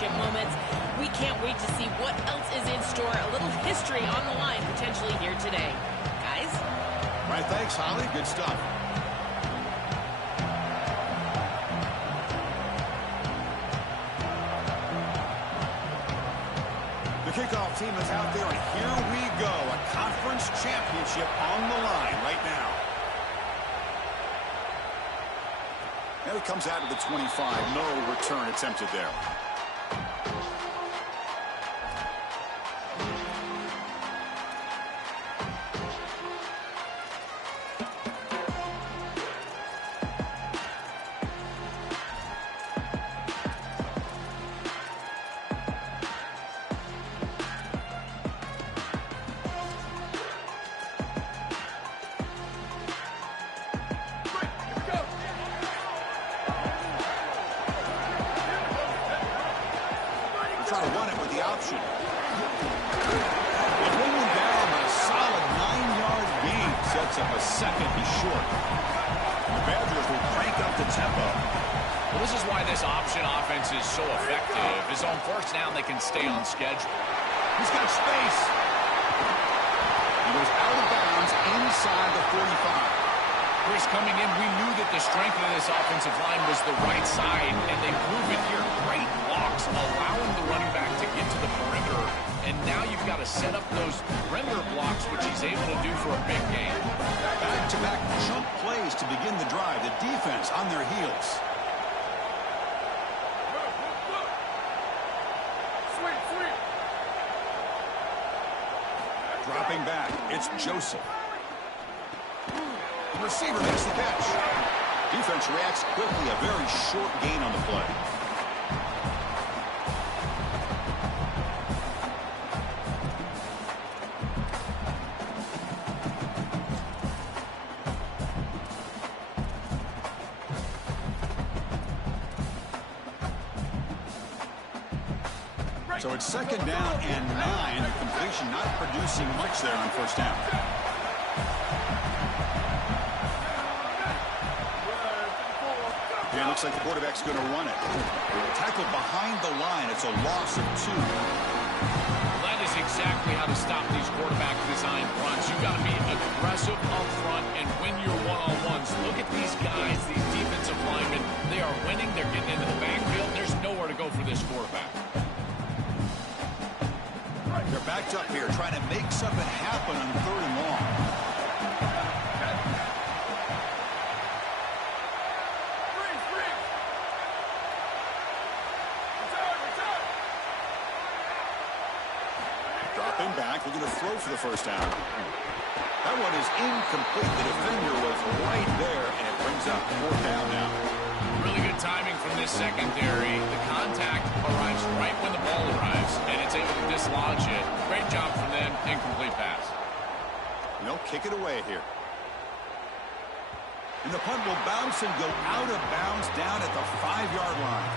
championship moments. We can't wait to see what else is in store. A little history on the line potentially here today. Guys? All right, thanks, Holly. Good stuff. The kickoff team is out there, and here we go. A conference championship on the line right now. And it comes out of the 25. No return attempted there. Try to run it with the option. They bring him down, but a solid 9-yard gain sets up a second. He's short. The Badgers will crank up the tempo. Well, this is why this option offense is so effective. Is on first down they can stay on schedule. He's got space. He goes out of bounds inside the 45. Chris, coming in, we knew that the strength of this offensive line was the right side, and they prove it here. Great blocks, allowing the running back to get to the perimeter, and now you've got to set up those perimeter blocks, which he's able to do for a big game. Back-to-back jump plays to begin the drive. The defense on their heels. Dropping back, it's Joseph. The receiver makes the catch. Defense reacts quickly. A very short gain on the play. So it's second down and 9. The completion not producing much there on first down. Yeah, looks like the quarterback's going to run it. Tackled behind the line. It's a loss of 2. Well, that is exactly how to stop these quarterback design runs. You've got to be aggressive up front and win your one-on-ones. Look at these guys, these defensive linemen. They are winning. They're getting into the backfield. There's nowhere to go for this quarterback. They're backed up here, trying to make something happen on 3rd and long. Dropping back, looking to throw for the first down. That one is incomplete. The defender was right there, and it brings up 4th down now. Really good timing from this secondary. The contact arrives right when the ball arrives, and it's able to dislodge it. Great job from them. Incomplete pass. They'll kick it away here. And the punt will bounce and go out of bounds down at the 5-yard line.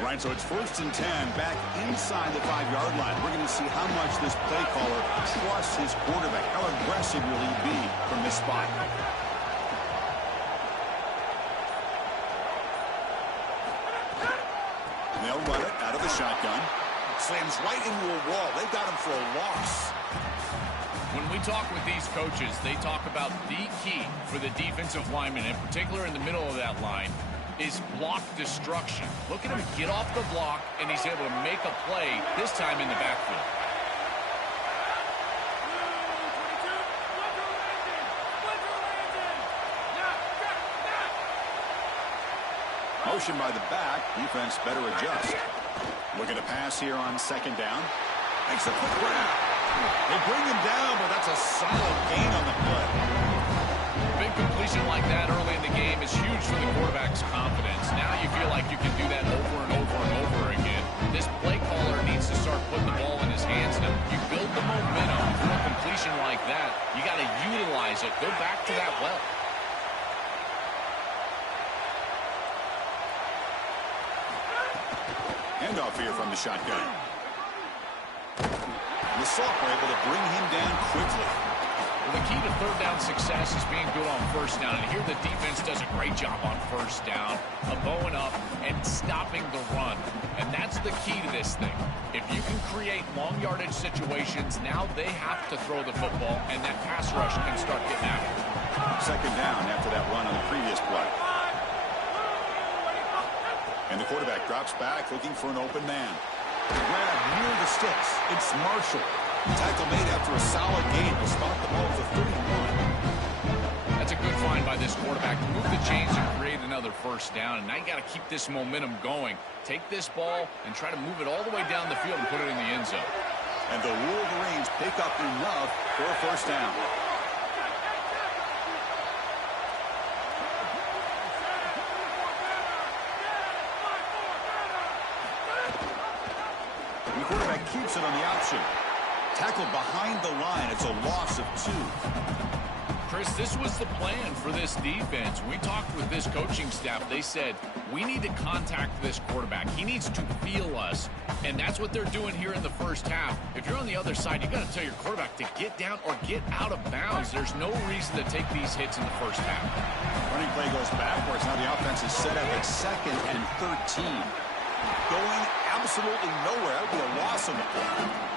Right, so it's 1st and 10 back inside the 5-yard line. We're going to see how much this play caller trusts his quarterback. How aggressive will he be from this spot? And they'll run it out of the shotgun. Slams right into a wall. They've got him for a loss. When we talk with these coaches, they talk about the key for the defensive lineman, in particular in the middle of that line, is block destruction. Look at him get off the block, and he's able to make a play, this time in the backfield. Motion by the back. Defense better adjust. Looking to pass here on 2nd down. Makes a quick grab. They bring him down, but that's a solid gain on the play. Big completion like that early in the game is huge for the quarterback's confidence. Now you feel like you can do that over and over and over again. This play caller needs to start putting the ball in his hands. Now, you build the momentum through a completion like that. You got to utilize it. Go back to that well. Handoff here from the shotgun. And the Salk were able to bring him down quickly. Well, the key to third down success is being good on first down. And here the defense does a great job on first down of bowing up and stopping the run. And that's the key to this thing. If you can create long yardage situations, now they have to throw the football, and that pass rush can start getting after it. Second down after that run on the previous play. And the quarterback drops back looking for an open man. Grab near the sticks. It's Marshall. Tackle made after a solid gain. Will spot the ball to 31. That's a good find by this quarterback to move the chains and create another first down. And now you got to keep this momentum going. Take this ball and try to move it all the way down the field and put it in the end zone. And the Wolverines pick up enough for a first down. And the quarterback keeps it on the option. Tackled behind the line. It's a loss of 2. Chris, this was the plan for this defense. We talked with this coaching staff. They said, we need to contact this quarterback. He needs to feel us. And that's what they're doing here in the first half. If you're on the other side, you got to tell your quarterback to get down or get out of bounds. There's no reason to take these hits in the first half. Running play goes backwards. Now the offense is set up at 2nd and 13. Going absolutely nowhere. That would be a loss of a play.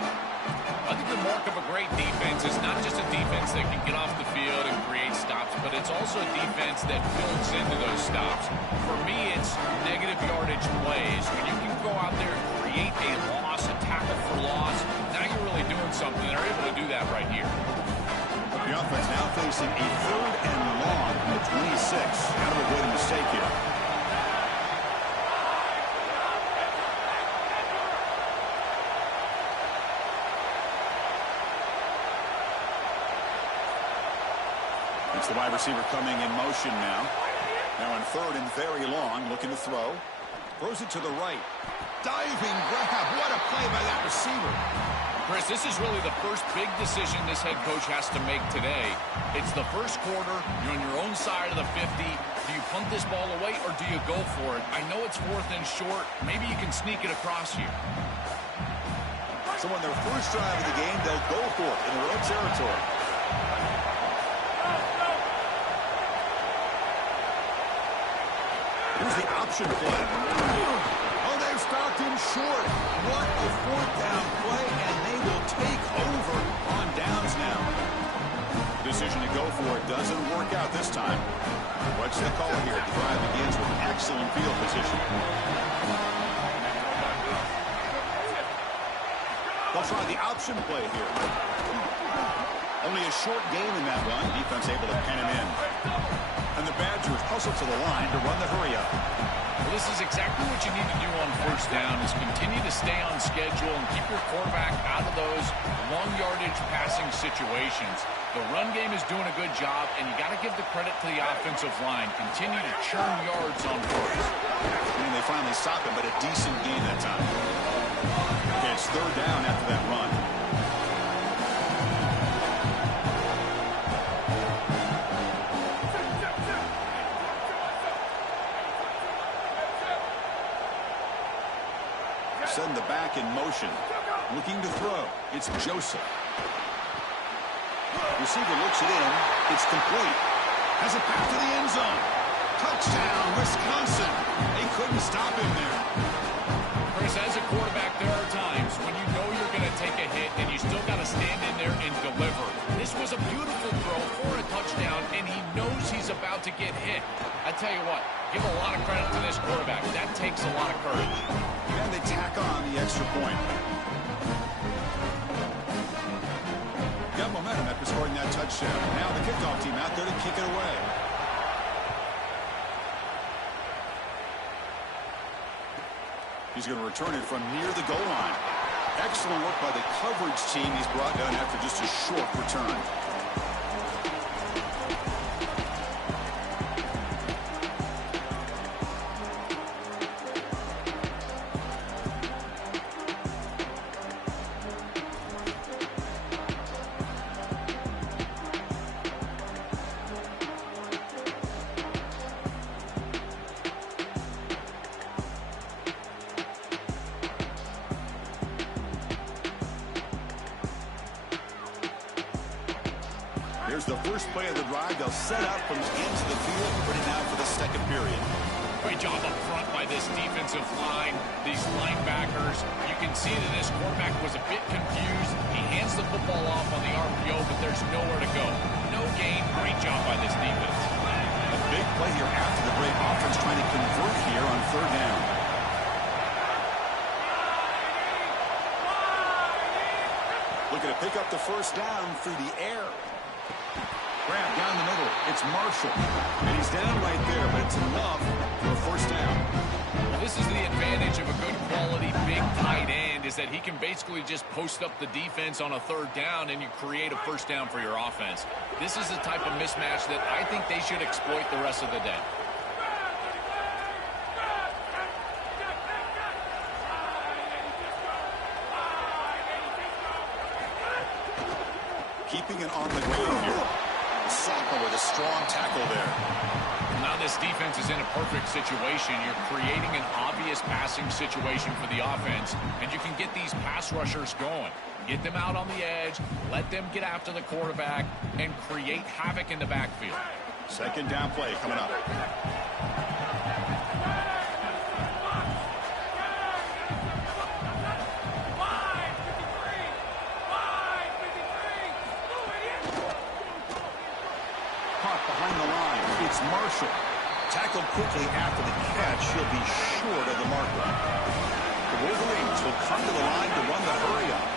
I think the mark of a great defense is not just a defense that can get off the field and create stops, but it's also a defense that builds into those stops. For me, it's negative yardage plays. When you can go out there and create a loss, a tackle for loss, now you're really doing something. They're able to do that right here. The offense now facing a 3rd and long from the 26. How to avoid a mistake here. It's the wide receiver coming in motion now. Now in 3rd and very long, looking to throw. Throws it to the right. Diving grab. What a play by that receiver. Chris, this is really the first big decision this head coach has to make today. It's the first quarter. You're on your own side of the 50. Do you punt this ball away or do you go for it? I know it's 4th and short. Maybe you can sneak it across here. So on their first drive of the game, they'll go for it in their own territory. Here's the option play. Oh, they've stopped him short. What a 4th down play, and they will take over on downs now. The decision to go for it doesn't work out this time. What's the call here? The drive begins with excellent field position. They'll try the option play here. Only a short game in that run. Defense able to pen him in. And the Badgers hustle to the line to run the hurry-up. Well, this is exactly what you need to do on first down is continue to stay on schedule and keep your quarterback out of those long yardage passing situations. The run game is doing a good job, and you got to give the credit to the offensive line. Continue to churn yards on first. And they finally stop him, but a decent gain that time. Okay, it's 3rd down after that run. Send the back in motion. Looking to throw. It's Joseph. Receiver looks it in. It's complete. Has it back to the end zone. Touchdown, Wisconsin. They couldn't stop him there. Chris, as a quarterback, there are times when you know you're going to take a hit and you still got to stand in there and deliver. This was a beautiful throw for a touchdown, and he knows he's about to get hit. I tell you what, give a lot of credit to this quarterback. That takes a lot of courage. And they tack on the extra point. Got momentum after scoring that touchdown. Now the kickoff team out there to kick it away. He's going to return it from near the goal line. Excellent work by the coverage team. He's brought down after just a short return. Here's the first play of the drive. They'll set up from the ends of the field, ready now for the second period. Great job up front by this defensive line, these linebackers. You can see that this quarterback was a bit confused. He hands the football off on the RPO, but there's nowhere to go. No gain. Great job by this defense. A big play here after the great offense trying to convert here on third down. Looking to pick up the first down through the air. Grab down the middle. It's Marshall. And he's down right there, but it's enough for a first down. Well, this is the advantage of a good quality big tight end, is that he can basically just post up the defense on a third down and you create a first down for your offense. This is the type of mismatch that I think they should exploit the rest of the day. Keeping it on the ground here. Sophomore with a strong tackle there. Now this defense is in a perfect situation. You're creating an obvious passing situation for the offense, and you can get these pass rushers going. Get them out on the edge, let them get after the quarterback, and create havoc in the backfield. Second down play coming up. Marshall tackled quickly after the catch. He'll be short of the marker. The Wolverines will come to the line to run the hurry-up.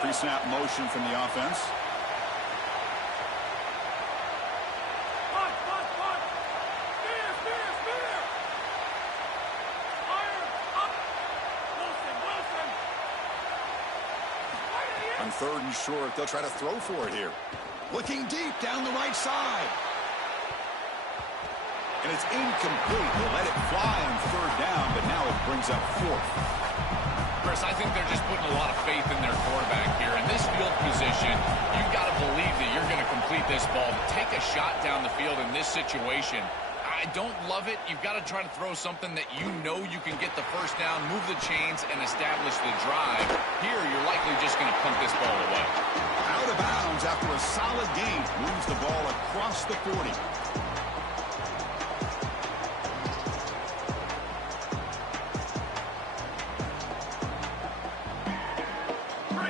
Pre-snap motion from the offense. On third and short, they'll try to throw for it here. Looking deep down the right side. And it's incomplete. They let it fly on third down, but now it brings up fourth. Chris, I think they're just putting a lot of faith in their quarterback here. In this field position, you've got to believe that you're going to complete this ball. Take a shot down the field in this situation. I don't love it. You've got to try to throw something that you know you can get the first down, move the chains, and establish the drive. Here, you're likely just going to punt this ball away. Out of bounds after a solid gain. Moves the ball across the 40.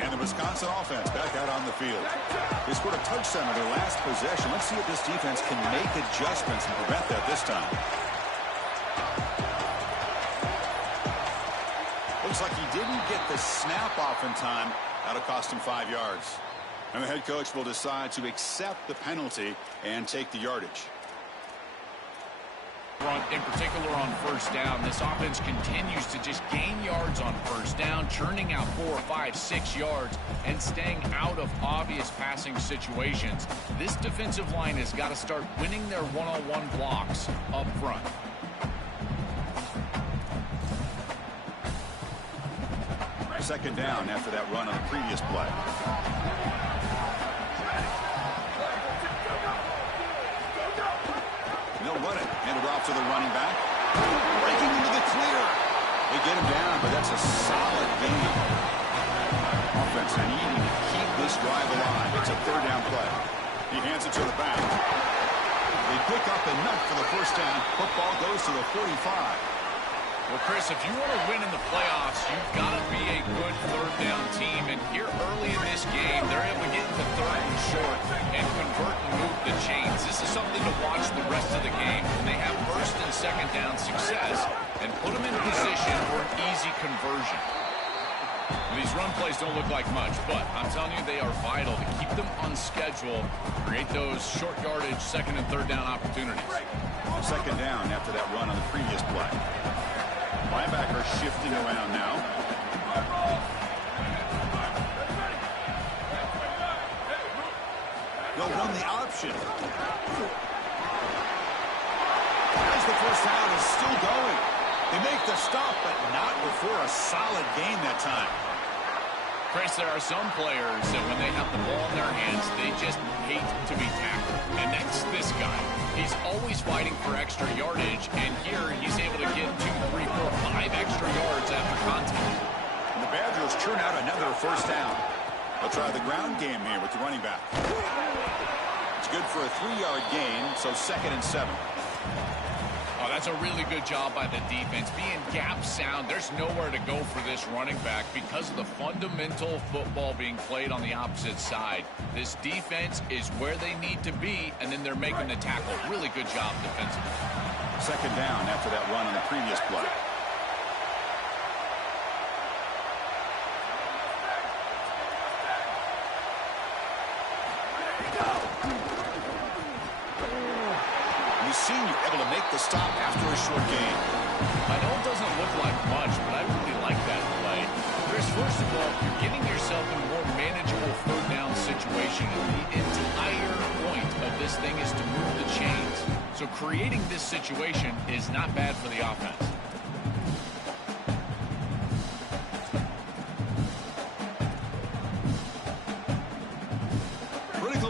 And the Wisconsin offense back out on the field. They scored a touchdown on their last possession. Let's see if this defense can make adjustments and prevent that this time. Looks like he didn't get the snap off in time. That'll cost him 5 yards. And the head coach will decide to accept the penalty and take the yardage. In particular on first down, this offense continues to just gain yards on first down, churning out 4, 5, 6 yards and staying out of obvious passing situations. This defensive line has got to start winning their one-on-one blocks up front. Second down after that run on the previous play. They'll run it. Hand it off to the running back. Breaking into the clear. They get him down, but that's a solid gain. Offense needing to keep this drive alive. It's a third down play. He hands it to the back. They pick up enough for the first down. Football goes to the 45. Well, Chris, if you want to win in the playoffs, you've got to be a good third down team. And here early in this game, they're able to get into third and short and convert and move the chains. This is something to watch the rest of the game. When they have first and second down success and put them in position for an easy conversion. These run plays don't look like much, but I'm telling you, they are vital to keep them on schedule, create those short yardage second and third down opportunities. Second down after that run on the previous play. Linebacker shifting around now. They'll run the option. As the first down is still going. They make the stop, but not before a solid gain that time. Chris, there are some players that when they have the ball in their hands, they just hate to be tackled. And that's this guy. He's always fighting for extra yardage, and here he's able to get 2, 3, 4, 5 extra yards after contact. And the Badgers churn out another first down. They'll try the ground game here with the running back. It's good for a 3-yard gain, so 2nd and 7. Oh, that's a really good job by the defense. Being gap sound, there's nowhere to go for this running back because of the fundamental football being played on the opposite side. This defense is where they need to be, and then they're making the tackle. Really good job defensively. 2nd down after that run on the previous play. Senior able to make the stop after a short gain. I know it doesn't look like much, but I really like that play. Chris, first of all, you're getting yourself in a more manageable 3rd down situation. The entire point of this thing is to move the chains. So creating this situation is not bad for the offense.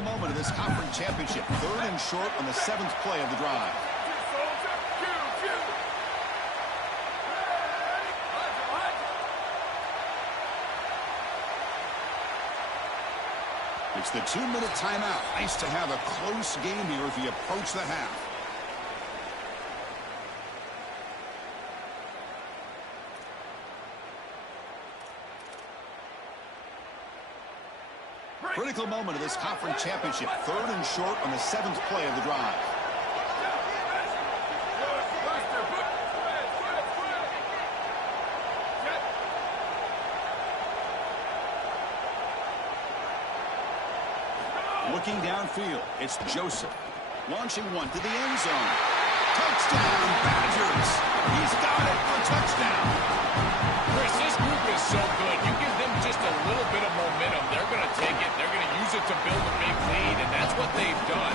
Moment of this conference championship. 3rd and short on the 7th play of the drive. It's the 2-minute timeout. Nice to have a close game here as we approach the half. Critical moment of this conference championship. 3rd and short on the 7th play of the drive. Looking downfield, it's Joseph. Launching one to the end zone. Touchdown, Badgers. He's got it for a touchdown. Chris, this group is so good. You give them just a little bit of momentum, they're going to take it. They're going to use it to build a big lead, and that's what they've done.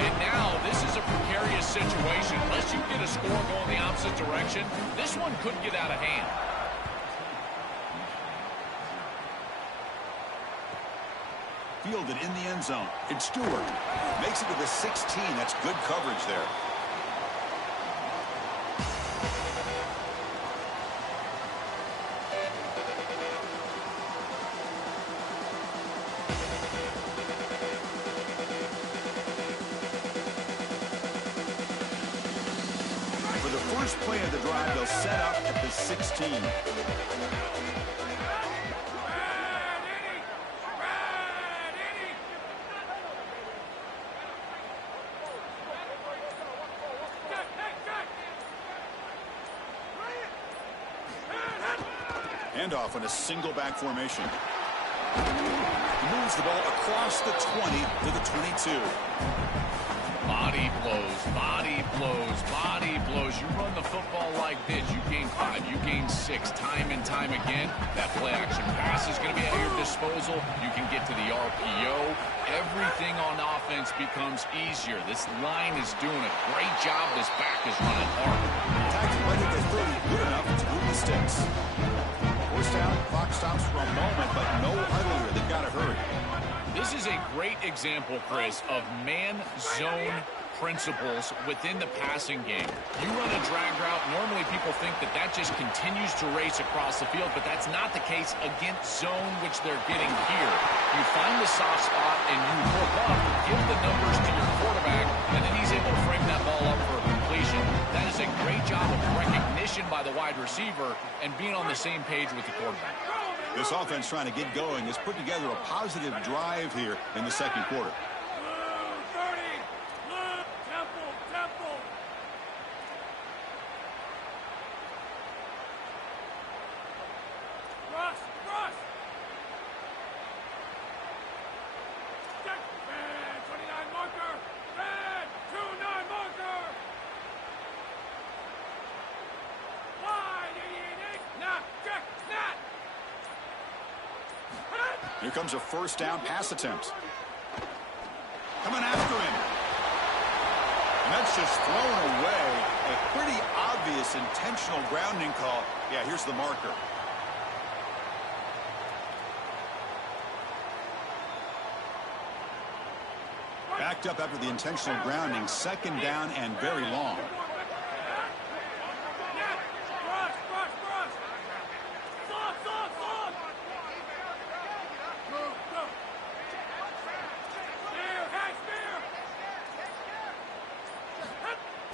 And now this is a precarious situation. Unless you get a score going the opposite direction, this one could get out of hand. Fielded in the end zone. It's Stewart. Makes it to the 16. That's good coverage there. For the first play of the drive, they'll set up at the 16. Handoff in a single back formation. Moves the ball across the 20 to the 22. Body blows, body blows, body blows. You run the football like this, you gain 5, you gain 6, time and time again. That play action pass is going to be at your disposal. You can get to the RPO. Everything on offense becomes easier. This line is doing a great job. This back is running hard. Tackle right at the 30, good enough to move the sticks. Forced out, clock stops for a moment, but no huddle here. They've got to hurry. This is a great example, Chris, of man-zone principles within the passing game. You run a drag route, normally people think that that just continues to race across the field, but that's not the case against zone, which they're getting here. You find the soft spot and you hook up, give the numbers to your quarterback, and then he's able to frame that ball up for a completion. That is a great job of recognition by the wide receiver and being on the same page with the quarterback. This offense trying to get going has put together a positive drive here in the second quarter. Here comes a first down pass attempt. Coming after him. And that's just thrown away. A pretty obvious intentional grounding call. Yeah, here's the marker. Backed up after the intentional grounding. Second down and very long.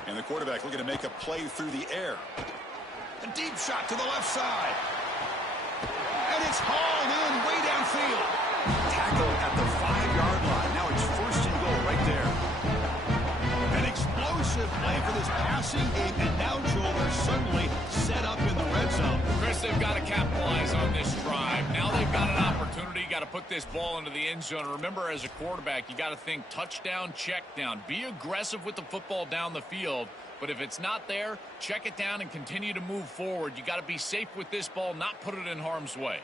And the quarterback looking to make a play through the air. A deep shot to the left side. And it's hauled in way downfield. Tackle at the 5-yard line. Now it's 1st and goal right there. An explosive play for this passing game. And now, Joel, they're suddenly set up in the red zone. Chris, they've got to capitalize on this drive. Now they've got an opportunity. Got to put this ball into the end zone. Remember, as a quarterback, you got to think touchdown, check down. Be aggressive with the football down the field. But if it's not there, check it down and continue to move forward. You got to be safe with this ball, not put it in harm's way.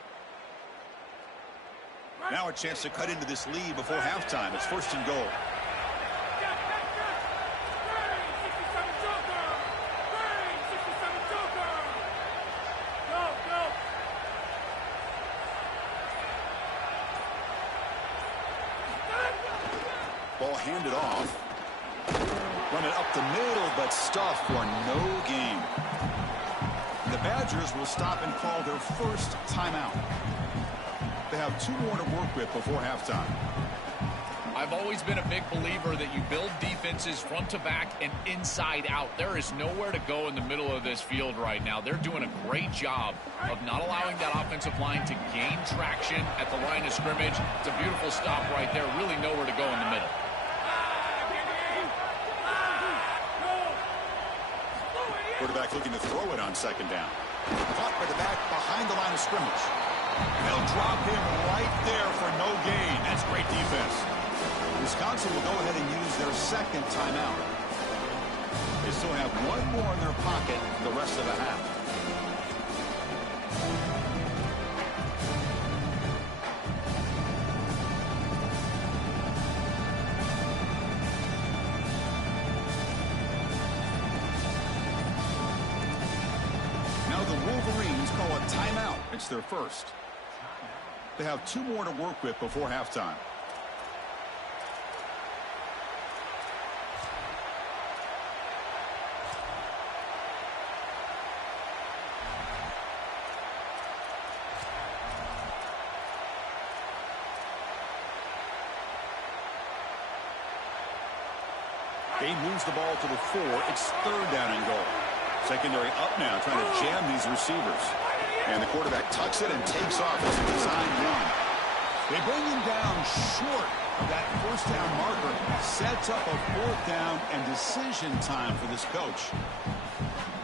Now a chance to cut into this lead before halftime. It's 1st and goal. Ball handed off. Run it up the middle, but stuffed for no gain. The Badgers will stop and call their first timeout. They have 2 more to work with before halftime. I've always been a big believer that you build defenses front to back and inside out. There is nowhere to go in the middle of this field right now. They're doing a great job of not allowing that offensive line to gain traction at the line of scrimmage. It's a beautiful stop right there. Really nowhere to go in the middle. Quarterback looking to throw it on 2nd down. Caught by the back behind the line of scrimmage. They'll drop him right there for no gain. That's great defense. Wisconsin will go ahead and use their 2nd timeout. They still have 1 more in their pocket the rest of the half. Wolverines call a timeout. It's their first. They have 2 more to work with before halftime. Game moves the ball to the 4. It's 3rd down and goal. Secondary up now, trying to jam these receivers. And the quarterback tucks it and takes off as a design run. They bring him down short of that 1st down marker. Sets up a 4th down and decision time for this coach.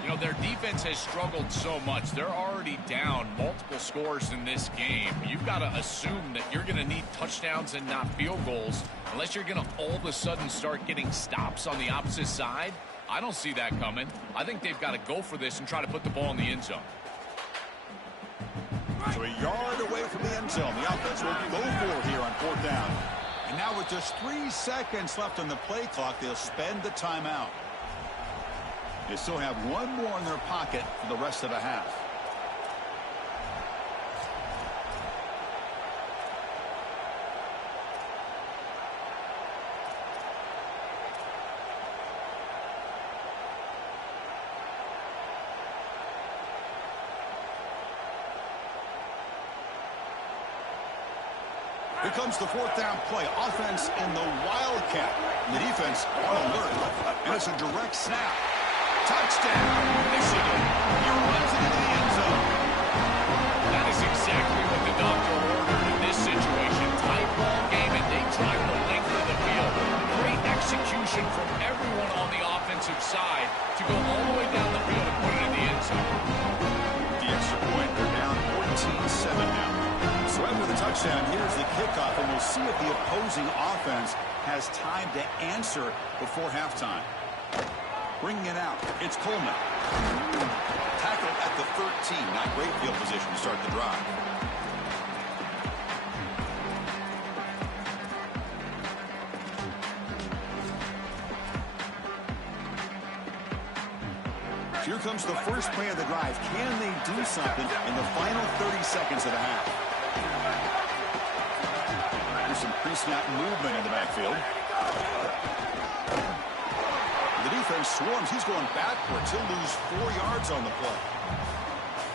You know, their defense has struggled so much. They're already down multiple scores in this game. You've got to assume that you're going to need touchdowns and not field goals unless you're going to all of a sudden start getting stops on the opposite side. I don't see that coming. I think they've got to go for this and try to put the ball in the end zone. So a yard away from the end zone. The offense will go for it here on 4th down. And now with just 3 seconds left on the play clock, they'll spend the timeout. They still have 1 more in their pocket for the rest of the half. Here comes the 4th down play. Offense in the Wildcat. The defense on alert. And it's a direct snap. Touchdown, Michigan. He runs it into the end zone. That is exactly what the doctor ordered in this situation. Tight ball game, and they drive the length of the field. Great execution from everyone on the offensive side to go all the way down the field and put it in the end zone. The extra point, they're down 14-7 now. So after the touchdown, here's the kickoff, and we'll see if the opposing offense has time to answer before halftime. Bringing it out, it's Coleman. Tackle at the 13. Not great field position to start the drive. Here comes the first play of the drive. Can they do something in the final 30 seconds of the half? There's some pre-snap movement in the backfield. The defense swarms. He's going backwards. He'll lose 4 yards on the play.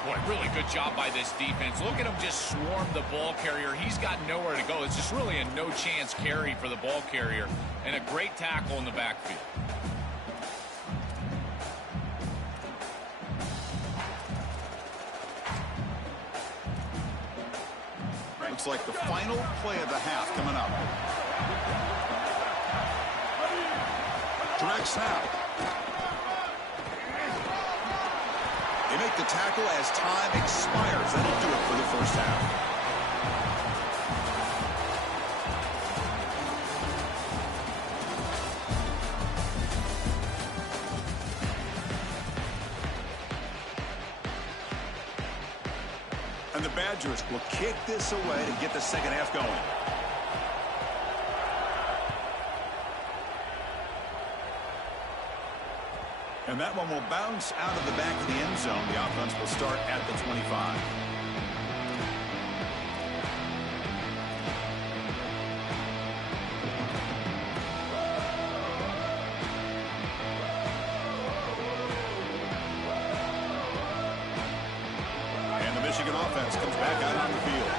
Boy, really good job by this defense. Look at him just swarm the ball carrier. He's got nowhere to go. It's just really a no-chance carry for the ball carrier, and a great tackle in the backfield. Looks like the final play of the half coming up. Direct snap. They make the tackle as time expires. That'll do it for the first half. And the Badgers will kick this away to get the second half going. And that one will bounce out of the back of the end zone. The offense will start at the 25. And the Michigan offense comes back out on the field.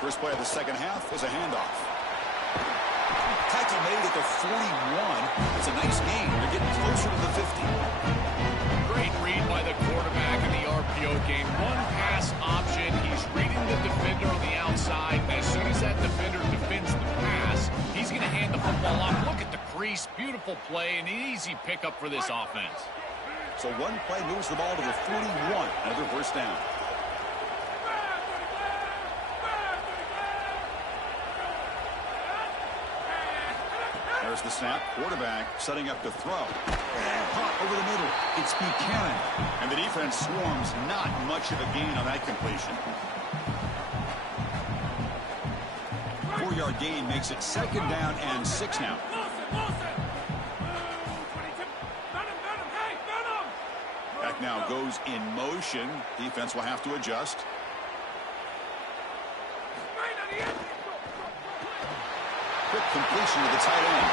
First play of the second half is a handoff. Tackle made at the 41. It's a nice gain. They're getting closer to the 50. Great read by the quarterback in the RPO game. One pass option. He's reading the defender on the outside. And as soon as that defender defends the pass, he's going to hand the football off. Look at the crease. Beautiful play. An easy pickup for this offense. So one play moves the ball to the 41. Another first down. There's the snap. Quarterback setting up to throw. And caught over the middle. It's Buchanan. And the defense swarms. Not much of a gain on that completion. 4-yard gain makes it second down and 6 now. Back now goes in motion. Defense will have to adjust. Quick completion to the tight end.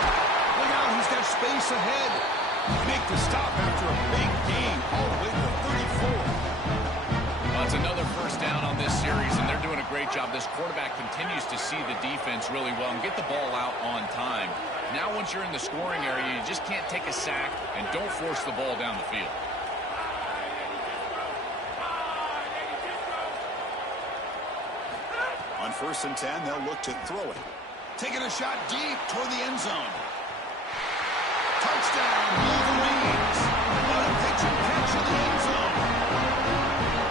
Look out, he's got space ahead. They make the stop after a big gain all the way to the 34. Well, it's another first down on this series, and they're doing a great job. This quarterback continues to see the defense really well and get the ball out on time. Now once you're in the scoring area, you just can't take a sack and don't force the ball down the field. On 1st and 10, they'll look to throw it. Taking a shot deep toward the end zone. Touchdown, Wolverines. What a pitch and catch in the end zone.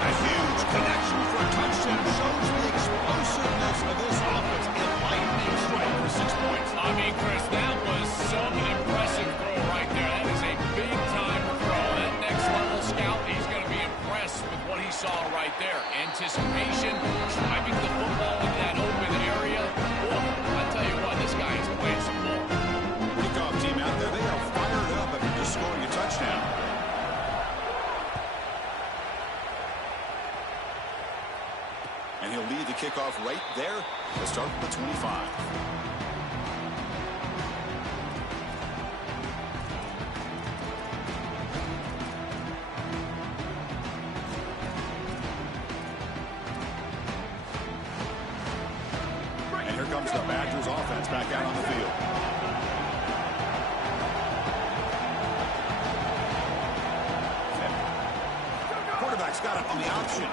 A huge connection for a touchdown shows the explosiveness of this offense. A lightning strike for 6 points. I mean, Chris, that was some impressive throw right there. That is a big-time throw. That next-level scout, he's going to be impressed with what he saw right there. Anticipation, driving the football into that open area. This guy is playing some ball. Kickoff team out there, they are fired up after just scoring a touchdown. And he'll lead the kickoff right there to start with the 25. Comes the Badgers offense back out on the field. Quarterback's got it on the option.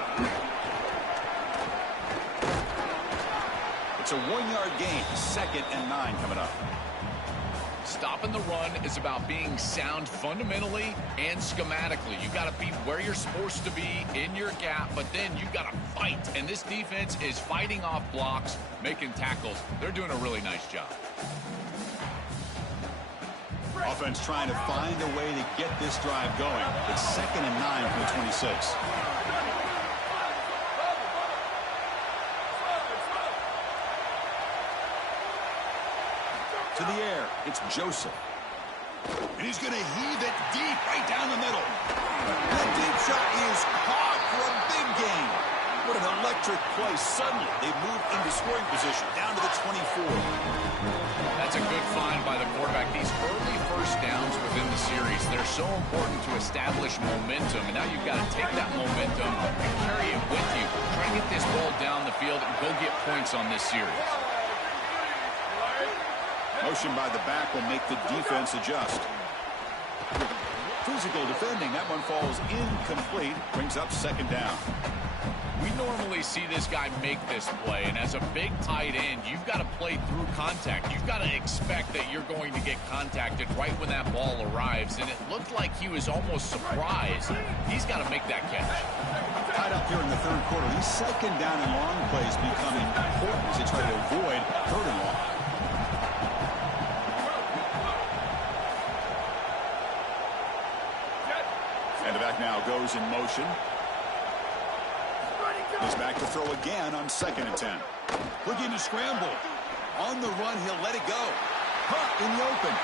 It's a 1-yard gain. 2nd and 9 coming up. Stopping the run is about being sound fundamentally and schematically. You got to be where you're supposed to be in your gap, but then you got to fight. And this defense is fighting off blocks, making tackles. They're doing a really nice job. Offense trying to find a way to get this drive going. It's 2nd and 9 from the 26. To the air, it's Joseph. And he's going to heave it deep right down the middle. That deep shot is caught for a big gain. What an electric play. Suddenly, they move into scoring position down to the 24. That's a good find by the quarterback. These early first downs within the series, they're so important to establish momentum. And now you've got to take that momentum and carry it with you. Try to get this ball down the field and go get points on this series. Motion by the back will make the defense adjust. 2 physical defending. That one falls incomplete. Brings up second down. We normally see this guy make this play, and as a big tight end, you've got to play through contact. You've got to expect that you're going to get contacted right when that ball arrives, and it looked like he was almost surprised. He's got to make that catch. Tied up here in the third quarter. These second down and long plays becoming important as they try to avoid third and long. And the back now goes in motion. He's back to throw again on 2nd and 10. Looking to scramble. On the run, he'll let it go. Caught in the open.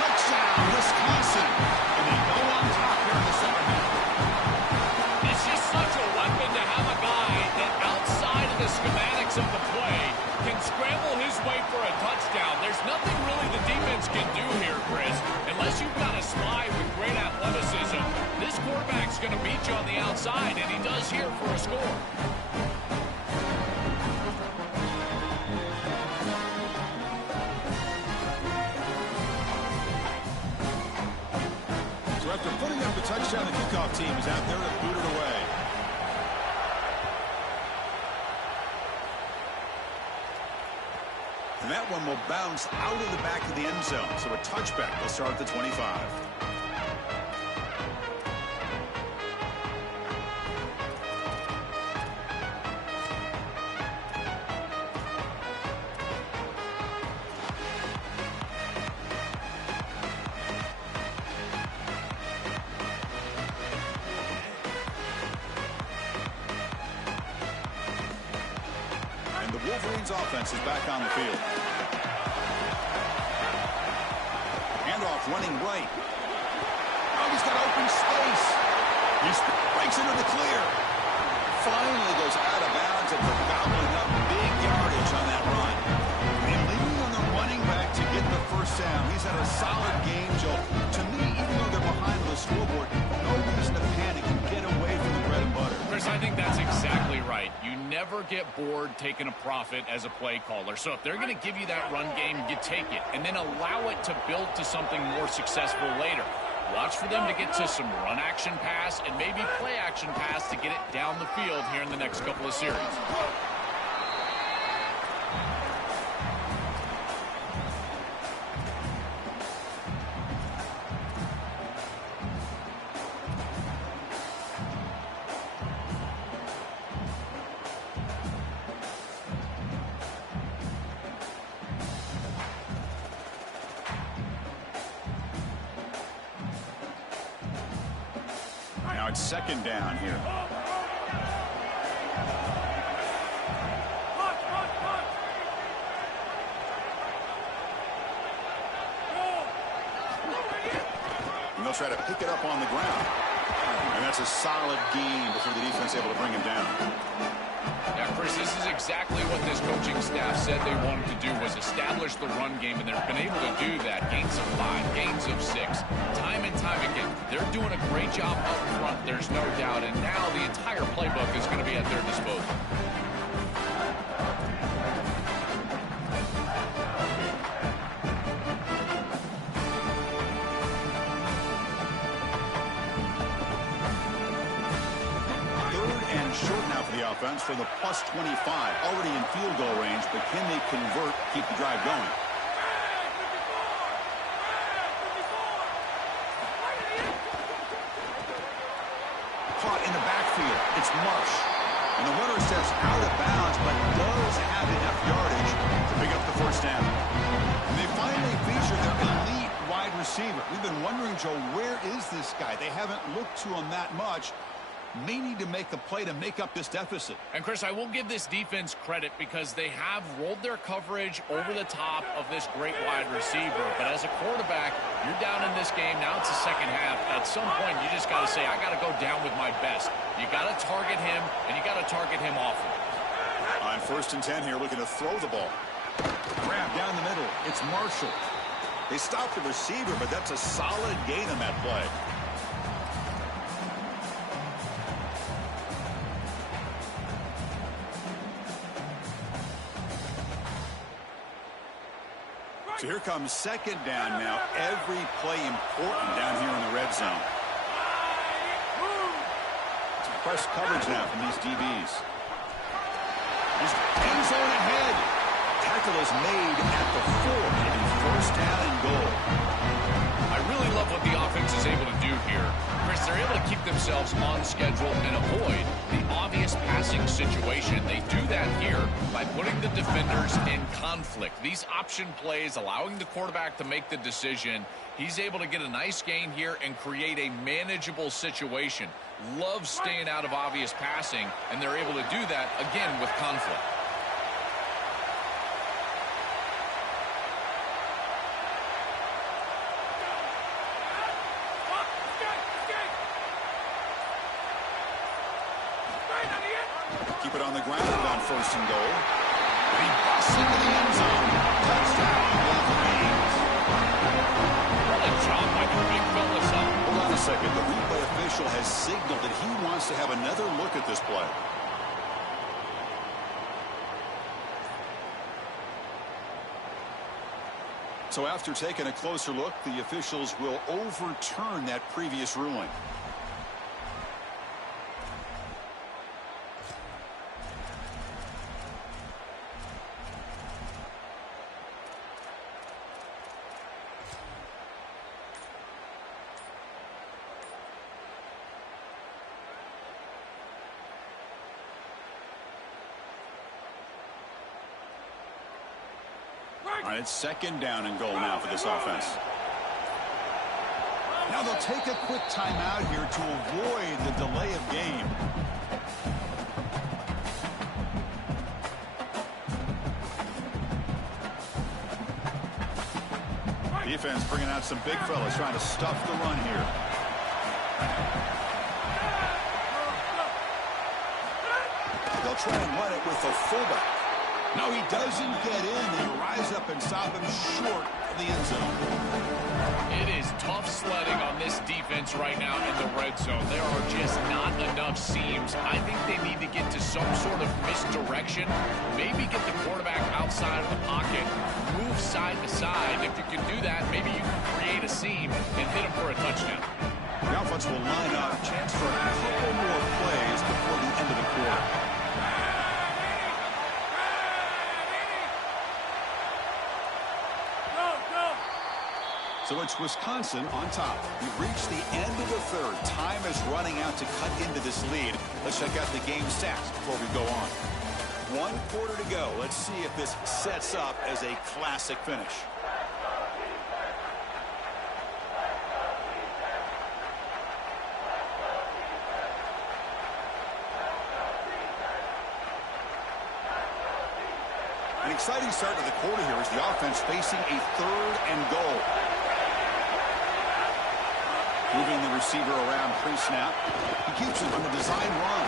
Touchdown, Wisconsin. And they go on top here in the second half. It's just such a weapon to have a guy that outside of the schematics of the play can scramble his way for a touchdown. There's nothing really the defense can do here, Chris, unless you've got a spy with great athleticism. This quarterback's going to beat you on the outside, and he does here for a score. So after putting up the touchdown, the kickoff team is out there to boot it away. And that one will bounce out of the back of the end zone. So a touchback will start at the 25. The Wolverines offense is back on the field. Handoff running right. Oh, he's got open space. He breaks into the clear. Finally goes out of bounds after gobbling up big yardage on that run. And leaning on the running back to get the first down. He's had a solid game, Joe. To me, even though they're behind on the scoreboard, no reason to panic and get away from the bread and butter. Chris, I think that's exactly right. You never get bored taking a profit as a play caller. So if they're going to give you that run game, you take it and then allow it to build to something more successful later. Watch for them to get to some run action pass and maybe play action pass to get it down the field here in the next couple of series. Now it's second down here. And they'll try to pick it up on the ground. And that's a solid gain before the defense able to bring him down. Yeah, Chris, this is exactly what this coaching staff said they wanted to do, was establish the run game, and they've been able to do that. Gains of 5, gains of 6, time and time again. They're doing a great job up front, there's no doubt, and now the entire playbook is going to be at their disposal. Short now for the offense for the plus 25. Already in field goal range, but can they convert, keep the drive going? Caught in the backfield. It's Marsh. And the runner steps out of bounds, but does have enough yardage to pick up the first down. And they finally feature their elite wide receiver. We've been wondering, Joe, where is this guy? They haven't looked to him that much. May need to make a play to make up this deficit. And, Chris, I will give this defense credit because they have rolled their coverage over the top of this great wide receiver. But as a quarterback, you're down in this game. Now it's the second half. At some point, you just got to say, I got to go down with my best. You got to target him, and you got to target him often. On 1st and 10 here, looking to throw the ball. Grab down the middle. It's Marshall. They stopped the receiver, but that's a solid gain on that play. So here comes second down now. Every play important down here in the red zone. press coverage now from these DBs. He's end zone ahead. Tackle is made at the 4. It'll be first down and goal. I really love what the offense is able to do here. Chris, they're able to keep themselves on schedule and avoid the obvious passing situation. They do that here by putting the defenders in conflict. These option plays, allowing the quarterback to make the decision. He's able to get a nice gain here and create a manageable situation. Loves staying out of obvious passing, and they're able to do that, again, with conflict. Keep it on the ground on first and goal. And he busts into the end zone. Touchdown, Wolverines. What a job by the big fella, son. Hold on a second. The replay official has signaled that he wants to have another look at this play. So after taking a closer look, the officials will overturn that previous ruling. All right, it's second down and goal now for this offense. Now they'll take a quick timeout here to avoid the delay of game. Defense bringing out some big fellas trying to stuff the run here. They'll try and run it with the fullback. No, he doesn't get in. They rise up and stop him short of the end zone. It is tough sledding on this defense right now in the red zone. There are just not enough seams. I think they need to get to some sort of misdirection. Maybe get the quarterback outside of the pocket. Move side to side. If you can do that, maybe you can create a seam and hit him for a touchdown. The offense will line up. Chance for a couple more plays before the end of the quarter. So it's Wisconsin on top. We've reached the end of the third. Time is running out to cut into this lead. Let's check out the game stats before we go on. 1 quarter to go. Let's see if this sets up as a classic finish. An exciting start to the quarter here as the offense facing a 3rd and goal. Moving the receiver around pre-snap. He keeps it on the design run.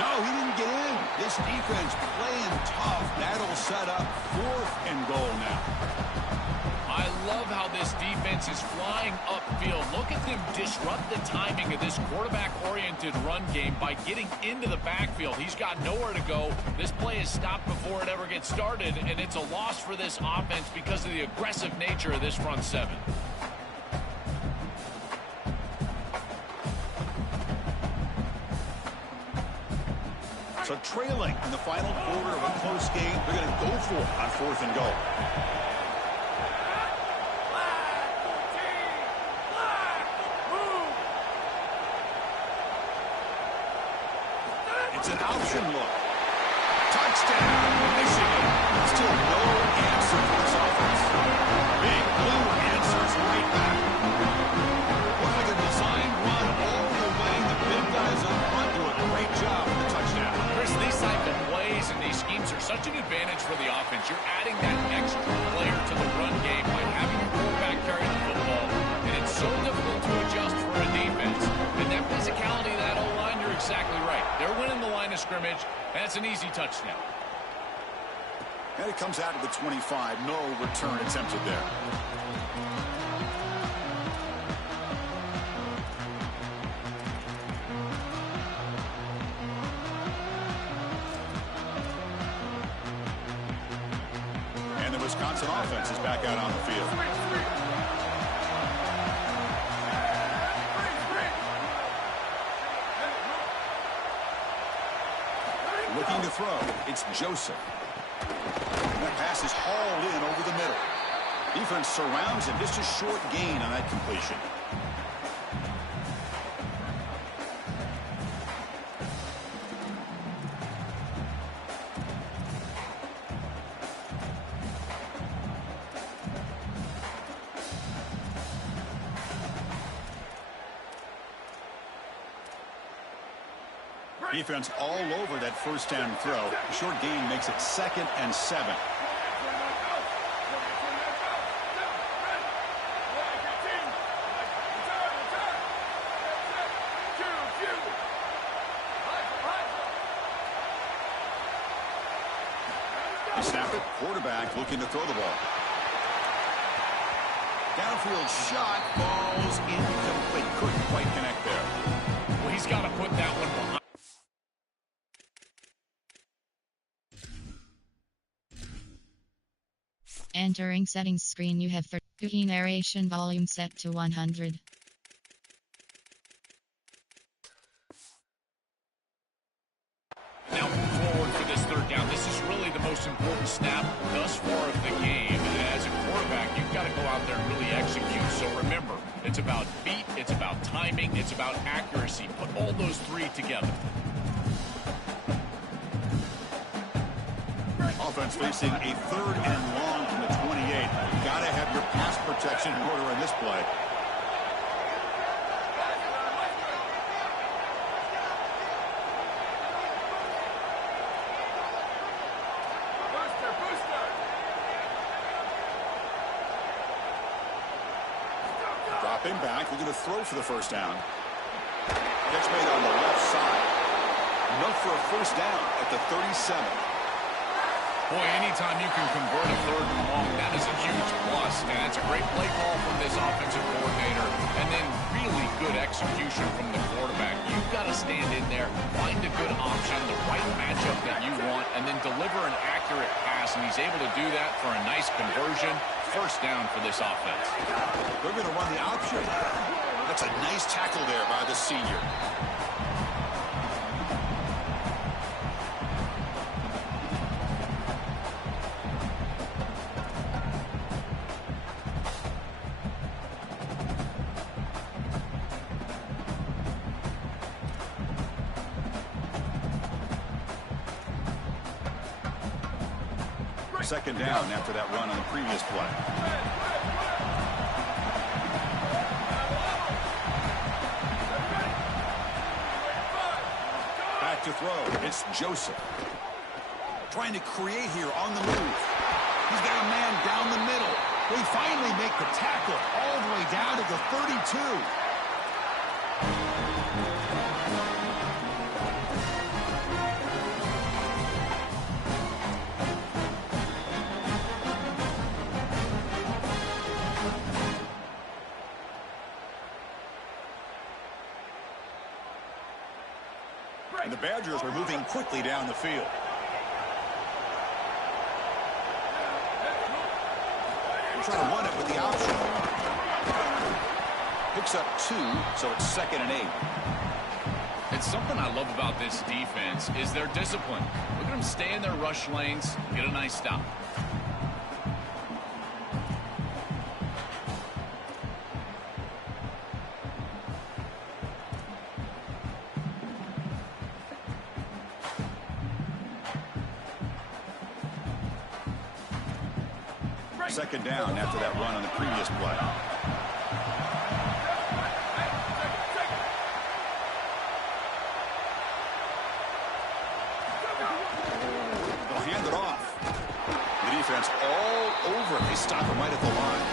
No, he didn't get in. This defense playing tough. That'll set up 4th and goal now. I love how this defense is flying upfield. Look at them disrupt the timing of this quarterback-oriented run game by getting into the backfield. He's got nowhere to go. This play is stopped before it ever gets started, and it's a loss for this offense because of the aggressive nature of this front 7. So trailing in the final quarter of a close game, they're going to go for it on 4th and goal. It's an option look. Touchdown, Michigan. Still no answer for this offense. Big Blue answers right back. Looks like a design run all the way. The big guys up front doing a great job with the touchdown. Chris, these type of plays and these schemes are such an advantage for the offense. You're adding that extra player to the run game by having your quarterback carry the football, and it's so difficult to adjust for a defense. And that physicality, that O-line, you're exactly right. They're winning the line of scrimmage, and it's an easy touchdown. And it comes out of the 25. No return attempted there. And the Wisconsin offense is back out on the field. Looking to throw. It's Joseph. And that pass is hauled in over the middle. Defense surrounds him. Just a short gain on that completion. Defense all over that first down throw. A short gain makes it 2nd and 7. They snap it. Quarterback looking to throw the ball. Downfield shot falls incomplete. Couldn't quite connect there. Well, he's got to put that one behind. Entering settings screen, you have Fuji narration volume set to 100. Now move forward for this third down. This is really the most important snap thus far of the game. And as a quarterback, you've got to go out there and really execute. So remember, it's about feet, it's about timing, it's about accuracy. Put all those three together. Offense facing a 3rd and long from the 28. You've got to have your pass protection in order in this play. Dropping back, looking to throw for the first down. Catch made on the left side. Enough for a first down at the 37. Boy, anytime you can convert a 3rd and long, that is a huge plus. And it's a great play call from this offensive coordinator. And then really good execution from the quarterback. You've got to stand in there, find a good option, the right matchup that you want, and then deliver an accurate pass. And he's able to do that for a nice conversion. First down for this offense. They're going to run the option. That's a nice tackle there by the senior. Second down after that run on the previous play. Back to throw. It's Joseph. Trying to create here on the move. He's got a man down the middle. They finally make the tackle all the way down to the 32. And the Badgers are moving quickly down the field. They're trying to run it with the option. Picks up 2, so it's 2nd and 8. And something I love about this defense is their discipline. Look at them stay in their rush lanes, get a nice stop. Second down after that run on the previous play. They'll hand it off. The defense all over it. They stop him right at the line.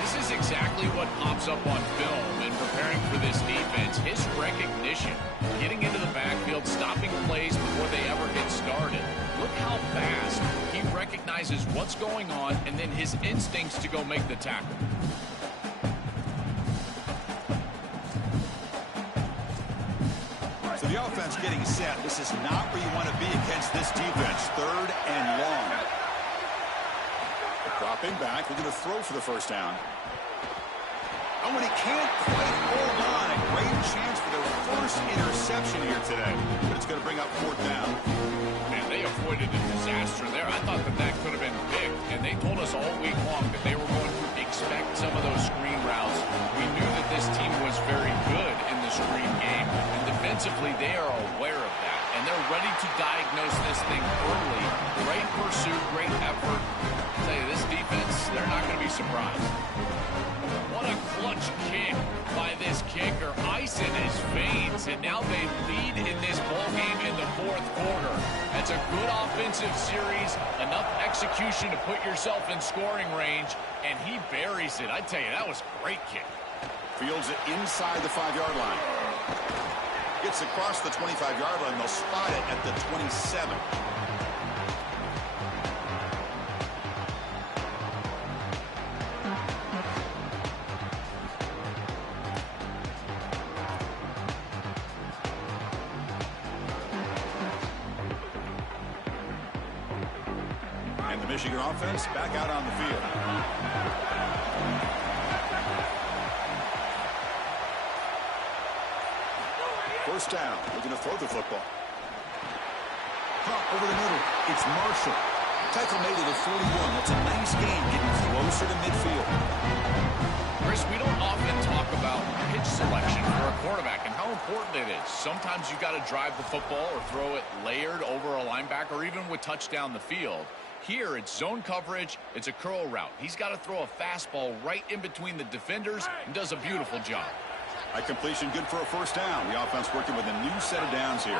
This is exactly what pops up on film in preparing for this defense. His recognition, getting into the backfield, stopping plays before they ever get started. Look how fast he recognizes what's going on and then his instincts to go make the tackle. So the offense getting set. This is not where you want to be against this defense. 3rd and long. Dropping back. We're going to throw for the first down. Oh, and he can't quite hold on. A great chance for their first interception. interception here today, but it's going to bring up fourth down. Man, they avoided a disaster there. I thought that that could have been big, and they told us all week long that they were going to expect some of those screen routes. We knew that this team was very good in the screen game, and defensively they are aware of that, and they're ready to diagnose this thing early. Great pursuit, great effort. I'll tell you, this defense, they're not going to be surprised. What a clutch kick by this kicker. Ice in his veins, and now they lead in this ball game in the fourth quarter. That's a good offensive series, enough execution to put yourself in scoring range, and he buries it. I tell you, that was a great kick. Fields it inside the 5-yard line. Gets across the 25-yard line. They'll spot it at the 27. Michigan offense back out on the field. First down. Looking to throw the football. Pop over the middle. It's Marshall. Tackle made it at 41. That's a nice gain, getting closer to midfield. Chris, we don't often talk about pitch selection for a quarterback and how important it is. Sometimes you got to drive the football or throw it layered over a linebacker or even with touch down the field. Here, it's zone coverage, it's a curl route. He's got to throw a fastball right in between the defenders and does a beautiful job. A completion good for a first down. The offense working with a new set of downs here.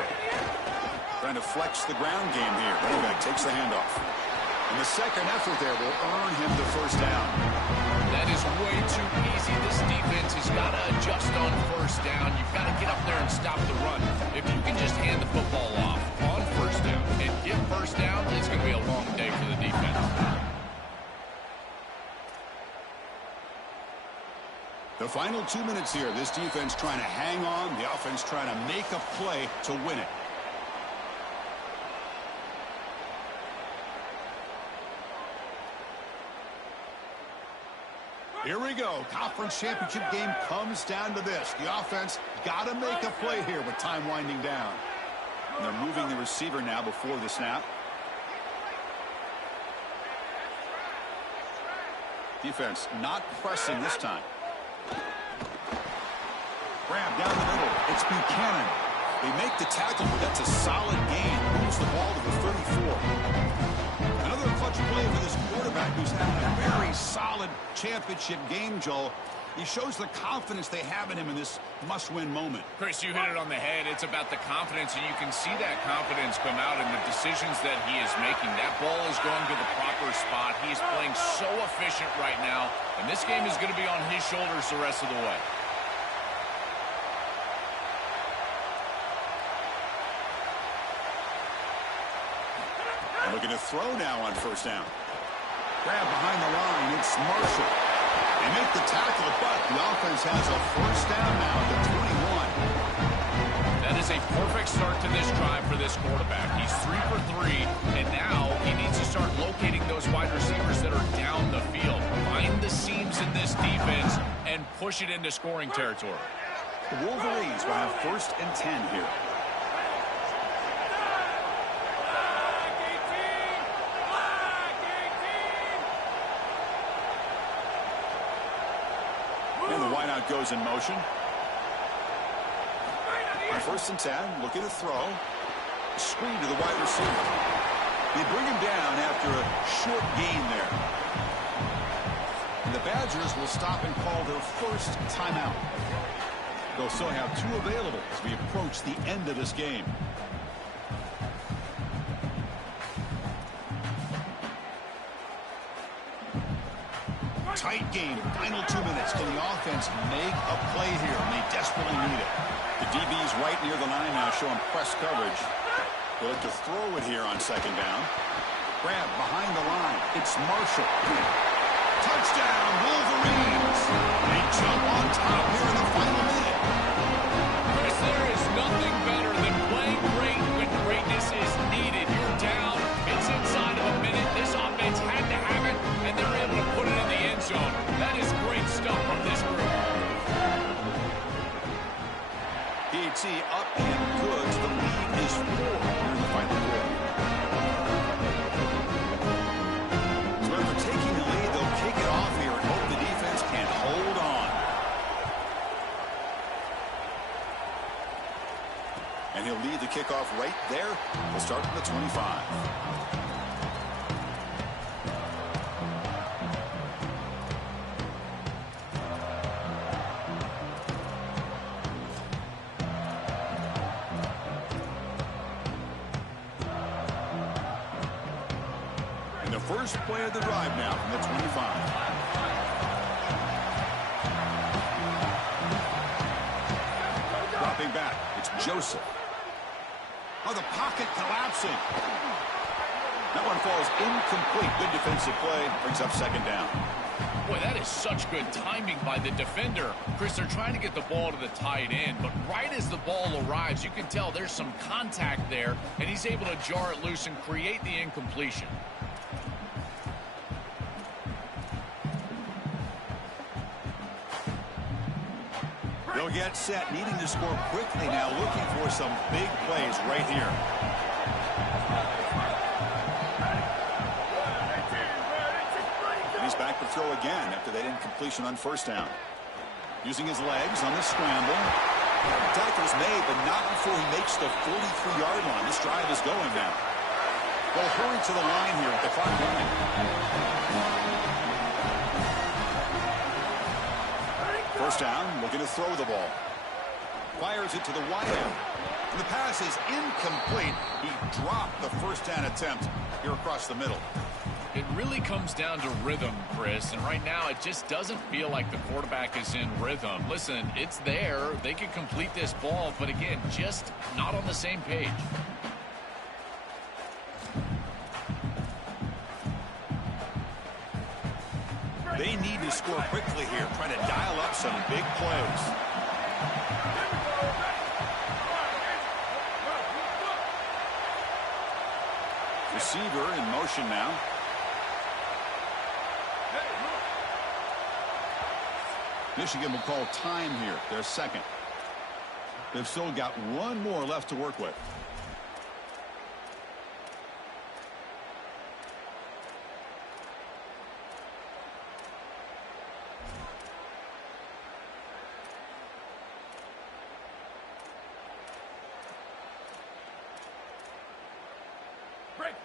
Trying to flex the ground game here. Running back takes the handoff. And the second effort there will earn him the first down. That is way too easy. This defense has got to adjust on first down. You've got to get up there and stop the run. If you can just hand the football off on first down and get first down, it's going to be a long day for the defense. The final 2 minutes here. This defense trying to hang on. The offense trying to make a play to win it. Here we go. Conference championship game comes down to this. The offense got to make a play here with time winding down. And they're moving the receiver now before the snap. Defense not pressing this time. Grab down the middle. It's Buchanan. They make the tackle, but that's a solid gain. Moves the ball to the 34. Another clutch play for this quarterback who's having a very solid championship game, Joel. He shows the confidence they have in him in this must-win moment. Chris, you hit it on the head. It's about the confidence, and you can see that confidence come out in the decisions that he is making. That ball is going to the proper spot. He is playing so efficient right now, and this game is going to be on his shoulders the rest of the way. Looking to throw now on first down. Grab behind the line. It's Marshall. They make the tackle, but the offense has a first down now at the 21. That is a perfect start to this drive for this quarterback. He's 3 for 3, and now he needs to start locating those wide receivers that are down the field. Find the seams in this defense and push it into scoring territory. The Wolverines will have first and 10 here. And the wideout goes in motion. On first and 10, looking to throw. Screen to the wide receiver. They bring him down after a short gain there. And the Badgers will stop and call their first timeout. They'll still have 2 available as we approach the end of this game. Tight game. Final 2 minutes. Can the offense make a play here? And they desperately need it. The DB's right near the line now, showing press coverage. They look to throw it here on second down. Grab behind the line. It's Marshall. Touchdown, Wolverines. They jump on top here in the final minute. Chris, there is nothing better than playing great when greatness is needed. You're down. It's inside of a minute. This offense had to have it, and they're able to put it in the end zone. That is great stuff from this group. PAT up and good. The lead is 4 in the final quarter. So after taking the lead, they'll kick it off here and hope the defense can hold on. And he'll lead the kickoff right there. We'll start from the 25. First play of the drive now from the 25. Dropping back, it's Joseph. Oh, the pocket collapsing. That one falls incomplete. Good defensive play, brings up second down. Boy, that is such good timing by the defender. Chris, they're trying to get the ball to the tight end, but right as the ball arrives, you can tell there's some contact there, and he's able to jar it loose and create the incompletion. They'll get set, needing to score quickly now, looking for some big plays right here. And he's back to throw again after that incompletion on first down. Using his legs on the scramble. Tackle's made, but not before he makes the 43-yard line. This drive is going now. They'll hurry to the line here with the clock running. First down, looking to throw the ball. Fires it to the wide end. And the pass is incomplete. He dropped the first down attempt here across the middle. It really comes down to rhythm, Chris, and right now it just doesn't feel like the quarterback is in rhythm. Listen, it's there. They could complete this ball, but again, just not on the same page. They need to score quickly here, trying to dial up some big plays. Receiver in motion now. Michigan will call time here, their second. They've still got one more left to work with.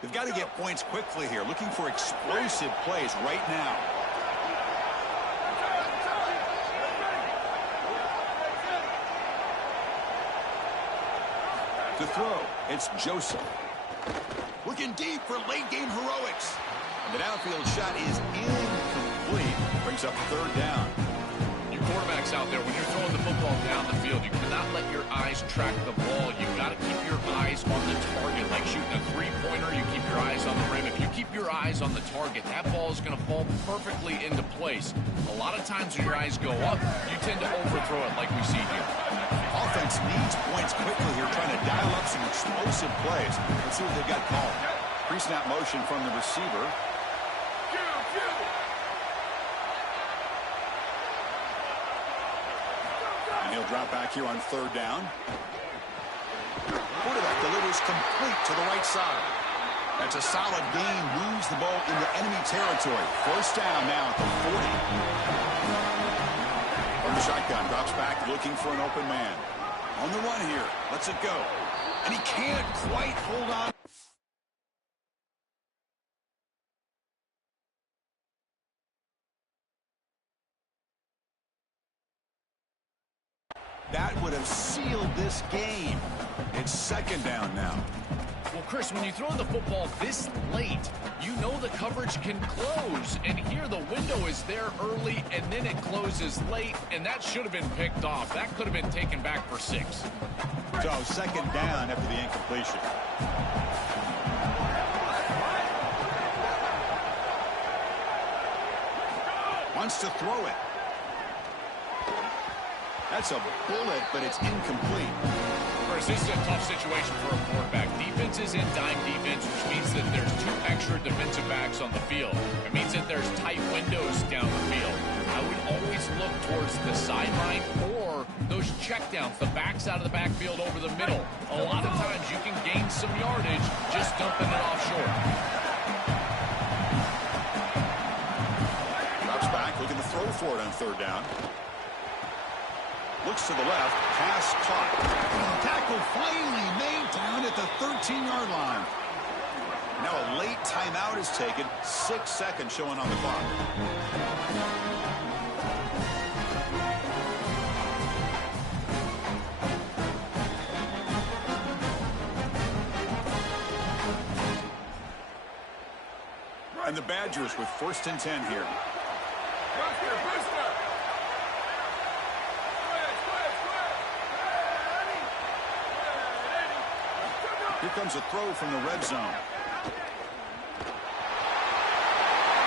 They've got to get points quickly here, looking for explosive plays right now. To throw, it's Joseph. Looking deep for late-game heroics. And the downfield shot is incomplete. Brings up third down. You quarterbacks out there, when you're throwing the football down the field, you cannot let your eyes track the ball. You've got to keep your eyes on the target. Like shooting a three-pointer, you keep your eyes on the rim. If you keep your eyes on the target, that ball is going to fall perfectly into place. A lot of times when your eyes go up, you tend to overthrow it like we see here. Offense needs points quickly here, trying to dial up some explosive plays. Let's see what they've got called. Pre-snap motion from the receiver. And he'll drop back here on third down. Quarterback delivers complete to the right side. That's a solid gain, moves the ball into enemy territory. First down now at the 40. From the shotgun, drops back looking for an open man. On the run here, lets it go. And he can't quite hold on. That would have sealed this game. It's second down now. Well, Chris, when you throw the football this late, you know the coverage can close. And here the window is there early, and then it closes late, and that should have been picked off. That could have been taken back for 6. So second down after the incompletion. Wants to throw it. That's a bullet, but it's incomplete. Chris, this is a tough situation for a quarterback. Defense is in dime defense, which means that there's 2 extra defensive backs on the field. It means that there's tight windows down the field. I would always look towards the sideline or those checkdowns, the backs out of the backfield over the middle. A lot of times you can gain some yardage just dumping it off short. Drops back, looking to throw for it on third down. Looks to the left, pass caught. Tackle finally made down at the 13-yard line. Now a late timeout is taken. 6 seconds showing on the clock. And the Badgers with 1st and 10 here. Here comes a throw from the red zone.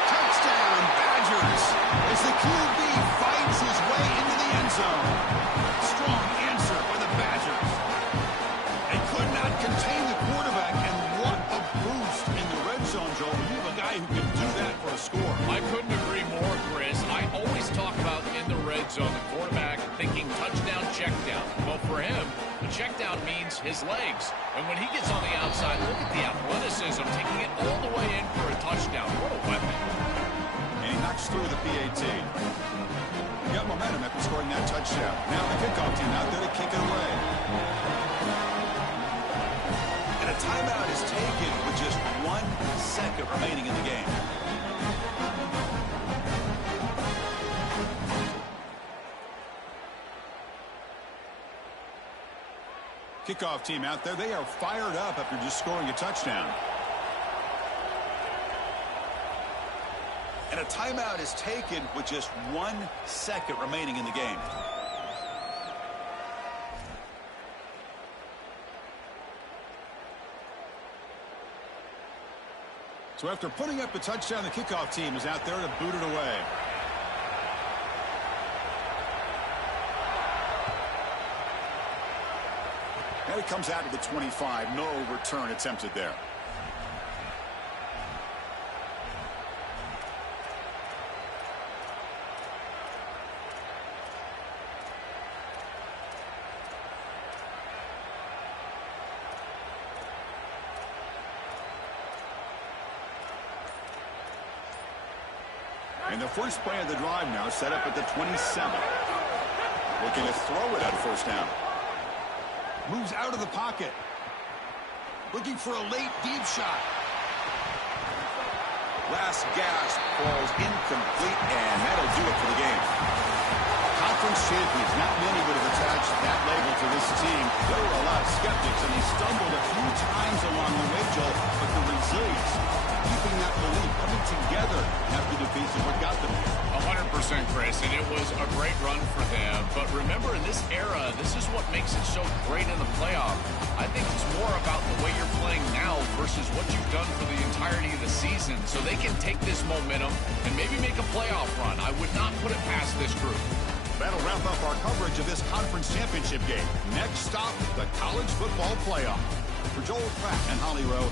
Touchdown, Badgers, as the QB fights his way into the end zone. Strong answer by the Badgers. They could not contain the quarterback, and what a boost in the red zone, Joel. You have a guy who can do that for a score. I couldn't agree more, Chris. I always talk about in the red zone, the quarterback thinking touchdown, check down. Well, for him, the check down means his legs. And when he gets on the outside, look at the athleticism, taking it all the way in for a touchdown. What a weapon. And he knocks through the PAT. He got momentum after scoring that touchdown. Now the kickoff team out there to kick it away. And a timeout is taken with just 1 second remaining in the game. Kickoff team out there. They are fired up after just scoring a touchdown. And a timeout is taken with just 1 second remaining in the game. So after putting up a touchdown, the kickoff team is out there to boot it away. And it comes out to the 25. No return attempted there. And the first play of the drive now set up at the 27. Looking to throw it on 1st down. Moves out of the pocket. Looking for a late deep shot. Last gasp falls incomplete, and that'll do it for the game. Conference champions. Not many would have attached that label to this team. There were a lot of skeptics, and they stumbled a few times along the way, Joel, but the resilience, keeping that belief, coming together after defeats is what got them here. 100%, Chris, and it was a great run for them. But remember, in this era, this is what makes it so great in the playoff. I think it's more about the way you're playing now versus what you've done for the entirety of the season. So they can take this momentum and maybe make a playoff run. I would not put it past this group. That'll wrap up our coverage of this conference championship game. Next stop, the college football playoff. For Joel Pratt and Holly Rowe.